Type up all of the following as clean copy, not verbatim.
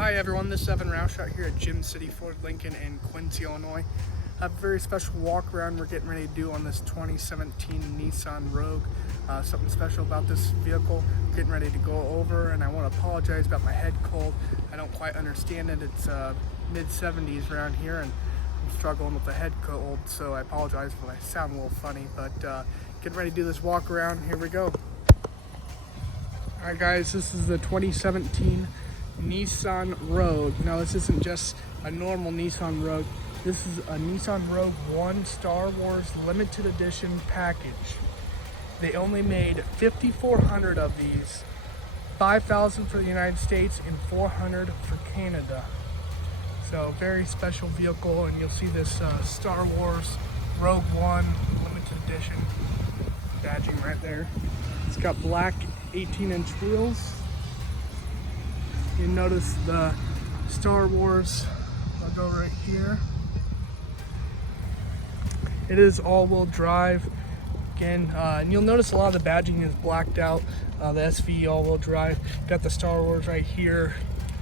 Hi everyone, this is Roush out here at Gym City Ford Lincoln in Quincy, Illinois. I have a very special walk around we're getting ready to do on this 2017 Nissan Rogue. Something special about this vehicle, getting ready to go over, and I want to apologize about my head cold. I don't quite understand it. It's mid-70s around here and I'm struggling with the head cold, so I apologize if I sound a little funny, but getting ready to do this walk around. Here we go. Alright guys, this is the 2017 Nissan Rogue. Now this isn't just a normal Nissan Rogue. This is a Nissan Rogue 1 Star Wars limited edition package. They only made 5,400 of these, 5,000 for the United States and 400 for Canada. So very special vehicle, and you'll see this Star Wars Rogue 1 limited edition badging right there. It's got black 18-inch wheels. You notice the Star Wars logo right here. It is all-wheel drive. Again, and you'll notice a lot of the badging is blacked out. The SV all-wheel drive. Got the Star Wars right here.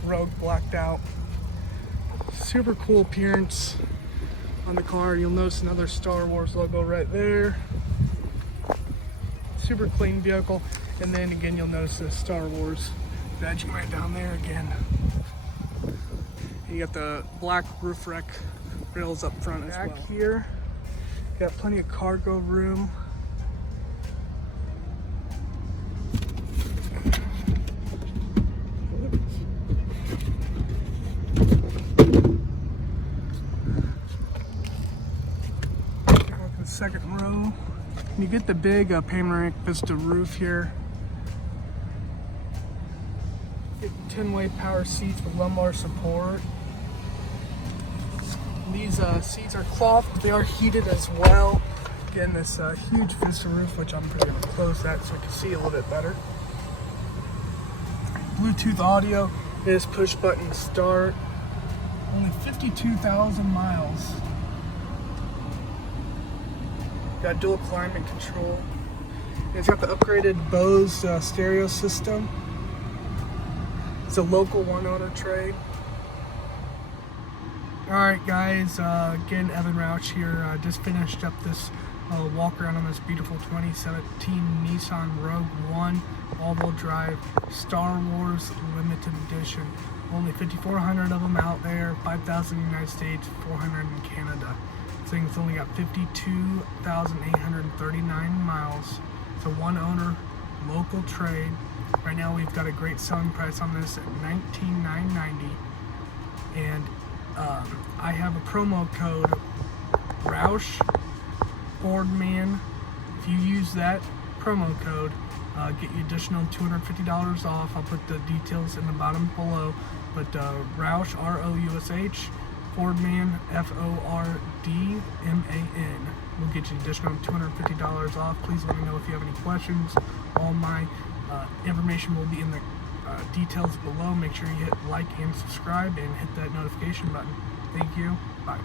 Rogue blacked out. Super cool appearance on the car. You'll notice another Star Wars logo right there. Super clean vehicle. And then again, you'll notice the Star Wars badging right down there again. You got the black roof rack rails up front as well. Back here, got plenty of cargo room. Got the second row. You get the big panoramic vista roof here. Get 10-way power seats with lumbar support. These seats are cloth, but they are heated as well. Again, this huge vista roof, which I'm going to close that so we can see a little bit better. Bluetooth audio. It is push button start. Only 52,000 miles. Got dual climate control. It's got the upgraded BOSE stereo system. It's a local one-owner trade. Alright guys, again Evan Roush here. Just finished up this walk around on this beautiful 2017 Nissan Rogue 1 all-wheel drive Star Wars limited edition. Only 5,400 of them out there, 5,000 in the United States, 400 in Canada. This thing's only got 52,839 miles. It's a one-owner local trade. Right now we've got a great selling price on this at $19,990, and I have a promo code RoushFordMan. If you use that promo code, get you additional $250 off. I'll put the details in the bottom below, but Roush, R-O-U-S-H, Fordman, F-O-R-D-M-A-N. We'll get you additional $250 off. Please let me know if you have any questions. All my information will be in the details below. Make sure you hit like and subscribe and hit that notification button. Thank you. Bye.